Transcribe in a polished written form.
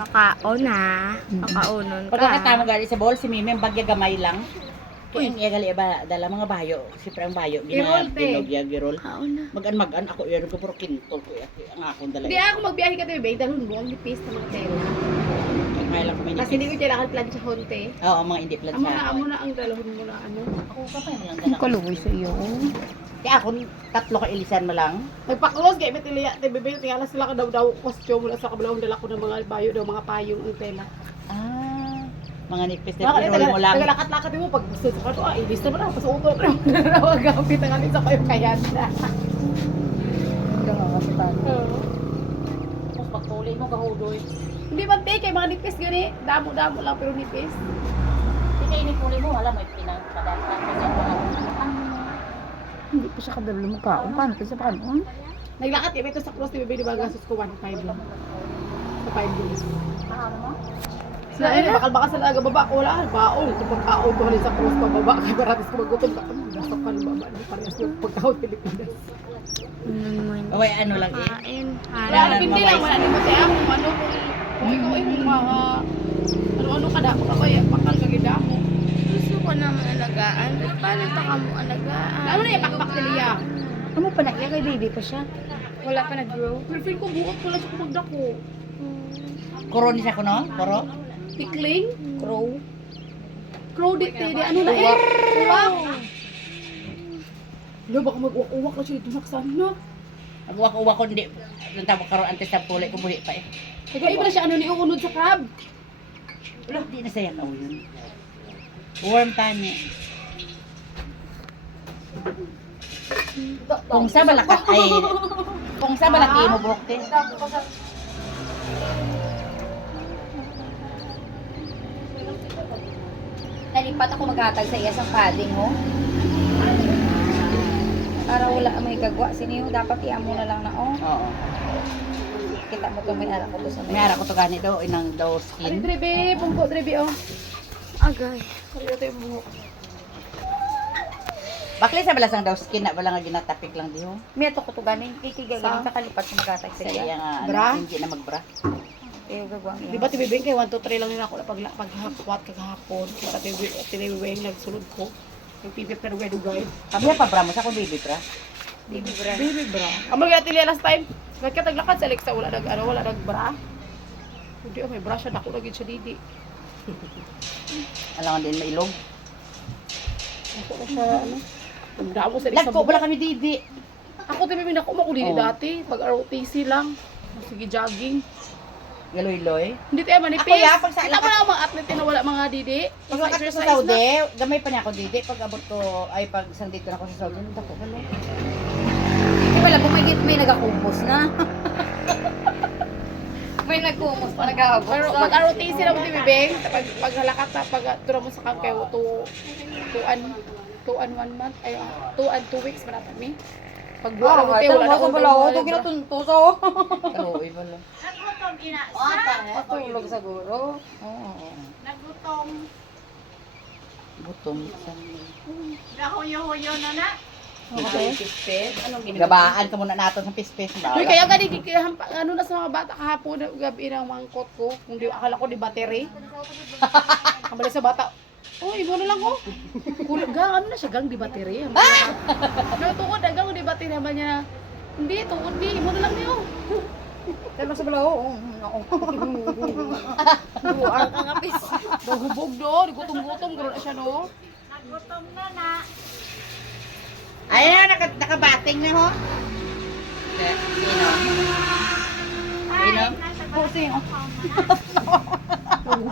Makaon na. Makaunon ka. Pagkakata mo gali sa bowl, si Mimi, ang bagya gamay lang. Kaya ang iya gali iba, dala mga bayo. Siyempre ang bayo, ginabinog ya, girol. Makaon na. Magan ako, yun ko puro kintol ko. Ang akong dala. Hindi ako magbiyahe ka tayo, babe. Dalhon mo, ang nipis na mga tela. Kaya lang kami Kasi hindi ko kailangan plancha honte. Oo, mga hindi plan Amo na ang dalhon mo na ano. Ako ka pa lang dala. Kaluboy sa iyo. Kaya ako, tatlo ka ilisan mo lang. Nagpa-close kay Betiliya, te bebe, tingala sila ka daw costume mula sa kabilawang dala ko ng mga bayo daw, mga payong ang tela. Mga nipis na Bakit roll mo lang. Tagalakat-lakat mo pag gusto ka to, ilis naman ako sa utot na nawagamit ang atin sa kayo kayan na. Kasi tayo. Tapos pagtuloy mo, kahudoy. Hindi man te, kay mga nipis gani, damo-damo lang pero nipis. Hindi kayo inipuli mo, wala may pinagpadaan. Hindi pa siya kadalo magkaon. Paano kasi pa kanon? Naglakad kami ito sa cross, di ba di ba gasos ko 1.5 lang. Sa 5 days. Sila eh, bakal-bakal sa laga baba ko wala, baon. Ito pagkaon ko halin sa cross pababa, kay baratis ko magutom ka. Dasok ka ng baba, di parehas yung pagkaon Pilipinas. Uy, ano lang eh. Kain. Wala Halang. na hindi lang, wala ni Mate ako, ano kung ikaw ay kung ano-ano ka da, makabaya, bakal ka gida mo. Gusto ko na maalagaan. Paano ta ka mo alagaan? Ano na yung pakpak niliya? Ano pa na? Kay baby pa siya. Wala pa nag-grow. Pero feel ko buot ko lang siya kumagdako. Kuro ni siya ko, no? Kuro? Tikling? Crow. Crow di, ano na eh? Uwak! Ano, baka mag-uwak-uwak na siya dito naksan na. Uwak-uwak ko hindi. Yung tawag karoon antes sa pulay ko buhi pa eh. Kaya iba na siya ano ni uunod sa crab. Wala, di na saya ka yun. Warm time eh. Kung sa balakat ay... Kung sa balaki mo buhok te. Nalipat ako maghatag sa iya sang padding ho. Para wala may gagwa siniyo. Dapat iamo na lang na oh. Oo. Kita mo to may anak ko to sa May ara ko to ganito daw, inang daw Ano skin. drebe, pungko drebe oh. Agay. Sorry ito yung buhok. Bakli sa balasang daw skin na wala nga ginatapik lang di ho. May ato ko to ganing kikigay ganing sa kalipat ko maghatag sa Sa iya. iya nga, Bra? hindi na magbra. Kaya gagawin Di ba tibibing kay 1, 2, 3 lang nila ako na paghakwat kagahapon. Kita tibibing nagsulod ko. Yung pipi pero gaya dugay. Kami pa bra mo sa ko baby bra. Baby bra. Baby bra. Amo gaya tili last time. Nagkataglakad sa Alexa wala wala nag bra. Hindi oh, may bra siya dako lagi siya didi. Alangan din mailog. Ako na siya ano. Nagdamo sa Alexa. Dagko wala kami didi. Ako tibibing nako mo didi Oh. dati pag ROTC lang. Sige jogging. Galoy-loy. Hindi tayo manipis. Ako ya, pag sa Kita mo lakat- na ang mga athlete na wala mga didi. Pag lakat ko sa Saudi, gamay pa niya ako didi. Pag abot ko, ay pag isang dito na ako sa Saudi, dako ko lang. Di ba lang may nagakumpos na. May nagkumpos pa nag-aabot. Pero pag ROTC lang mo tibibing, pag halakat na, pag tura mo sa kang kayo, 2 and 1 month, ay 2 and 2 weeks manatan mi. Pag buwan mo tayo, wala na akong Ito ginatuntuso. Kaluoy ba lang? Matulog siguro. Oo. Nagutom. Gutom. Gahuyo-huyo na na. Okay. Anong ginagawa? Gabaan ka muna natin sa pispis. Uy, kaya gani, ano na sa mga bata kahapon, gabi ng mangkot ko, kung di, akala ko di battery. Kamali sa bata, oh, imo na lang oh. Gang, ano na siya, gang di battery. No, tuod, gang di battery. Haba niya na, hindi, tuod di, imo na lang niyo. Pero sa balaw, oo. Buwang ka nga pis. Hubog do, di gutom-gutom, gano'n na siya no. Nagutom na na. Ayun, nakabating na ho. Sino? Sino? Ay, nasa Pusi, oh. bahay.